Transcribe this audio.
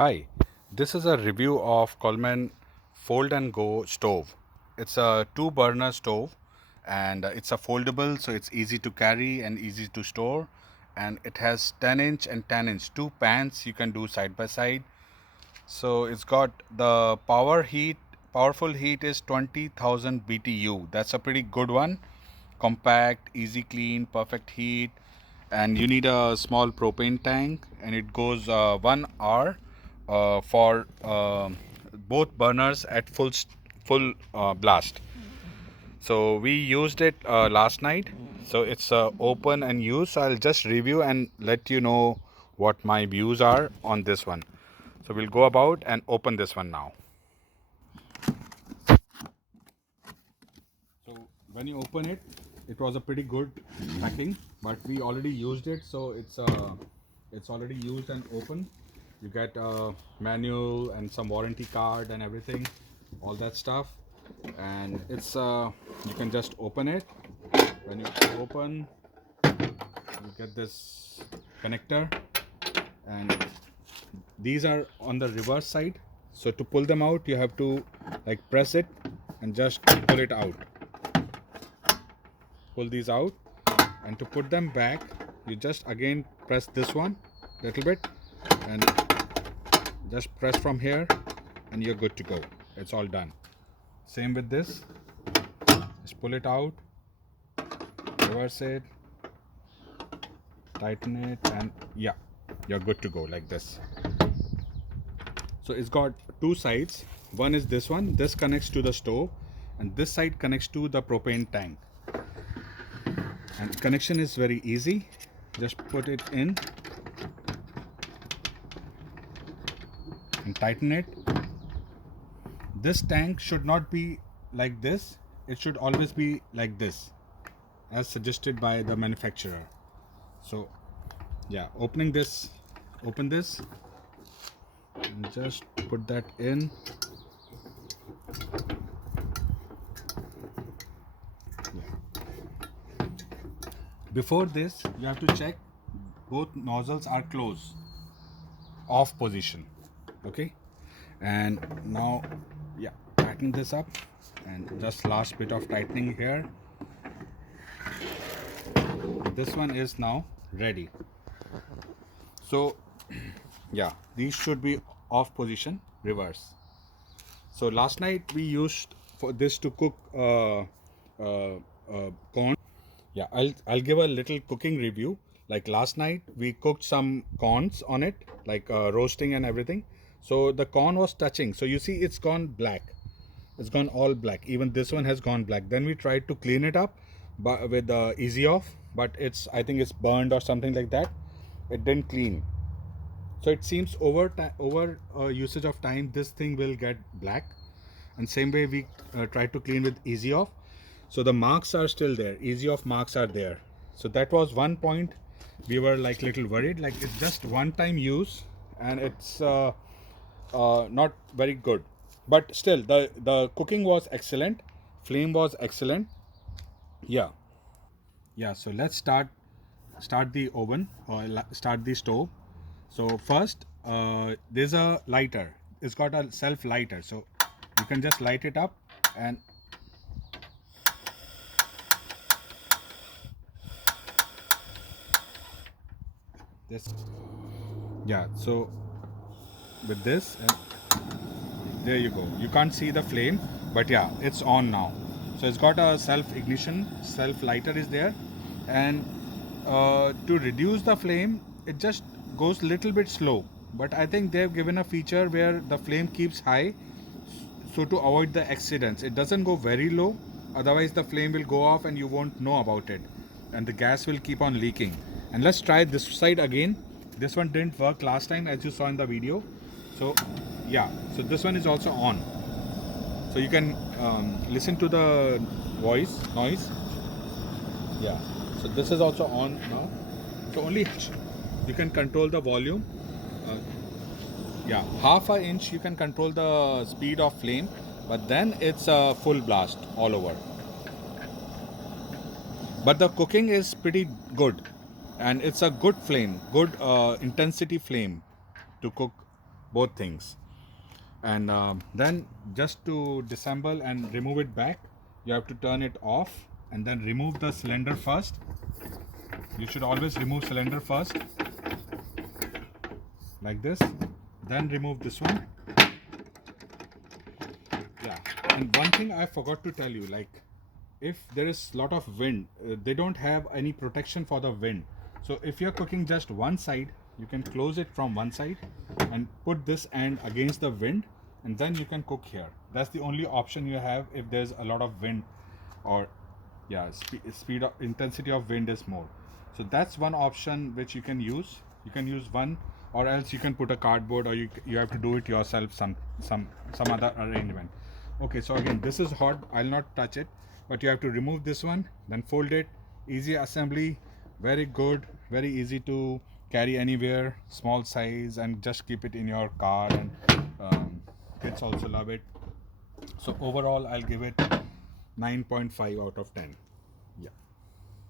Hi, this is a review of Coleman Fold and Go stove. It's a two burner stove and it's a foldable, so it's easy to carry and easy to store. And it has 10-inch and 10-inch two pans you can do side by side. So it's got the powerful heat is 20,000 BTU. That's a pretty good one. Compact, easy clean, perfect heat. And you need a small propane tank, and it goes 1 hour for both burners at full blast. So we used it last night. So it's open and used. So I'll just review and let you know what my views are on this one. So we'll go about and open this one now. So when you open it, it was a pretty good packing, but we already used it, so it's already used and open. You get a manual and some warranty card and everything, all that stuff, and it's you can just open it. When you open, you get this connector, and these are on the reverse side. So to pull them out, you have to like press it and just pull it out. Pull these out, and to put them back you just again press this one little bit and just press from here, and you're good to go. It's all done. Same with this. Just pull it out, reverse it, tighten it, and yeah, you're good to go like this. So it's got two sides. One is this one, this connects to the stove, and this side connects to the propane tank. And connection is very easy. Just put it in and tighten it. This tank should not be like this. It should always be like this, as suggested by the manufacturer. So yeah, open this and just put that in. Before this, you have to check both nozzles are closed, off position. Okay, and now yeah, tighten this up, and just last bit of tightening here. This one is now ready. So yeah, these should be off position, reverse. So last night we used for this to cook corn. Yeah, I'll give a little cooking review. Like last night we cooked some corns on it, like roasting and everything. So the corn was touching. So you see, it's gone black. It's gone all black. Even this one has gone black. Then we tried to clean it up, but with the easy off, but I think it's burned or something like that. It didn't clean. So it seems over usage of time, this thing will get black. And same way we try to clean with easy off. So the marks are still there. Easy off marks are there. So that was one point we were like little worried. Like it's just one time use, and it's not very good. But still, the cooking was excellent. Flame was excellent. Yeah. Yeah, so let's start the oven, or start the stove. So first, there's a lighter. It's got a self lighter, so you can just light it up, and this. Yeah, so with this, and there you go. You can't see the flame, but yeah, it's on now. So it's got a self ignition, self lighter is there, and to reduce the flame, it just goes little bit slow. But I think they've given a feature where the flame keeps high, so to avoid the accidents, it doesn't go very low. Otherwise, the flame will go off and you won't know about it, and the gas will keep on leaking. And let's try this side again. This one didn't work last time, as you saw in the video. So yeah, so this one is also on. So you can listen to the noise. Yeah. So this is also on now. So only you can control the volume. Uh, yeah, half a inch you can control the speed of flame, but then it's a full blast all over. But the cooking is pretty good, and it's a good flame, good intensity flame to cook both things. And then just to disassemble and remove it back, you have to turn it off and then remove the cylinder first. You should always remove cylinder first, like this, then remove this one. Yeah, and one thing I forgot to tell you, like if there is lot of wind, they don't have any protection for the wind. So if you're cooking just one side, you can close it from one side and put this end against the wind, and then you can cook here. That's the only option you have if there's a lot of wind, or yeah, speed of intensity of wind is more. So that's one option which you can use. You can use one, or else you can put a cardboard, or you have to do it yourself, some other arrangement. Okay, so again, this is hot, I'll not touch it, but you have to remove this one, then fold it. Easy assembly, very good, very easy to carry anywhere, small size, and just keep it in your car, and kids also love it. So overall I'll give it 9.5 out of 10. Yeah.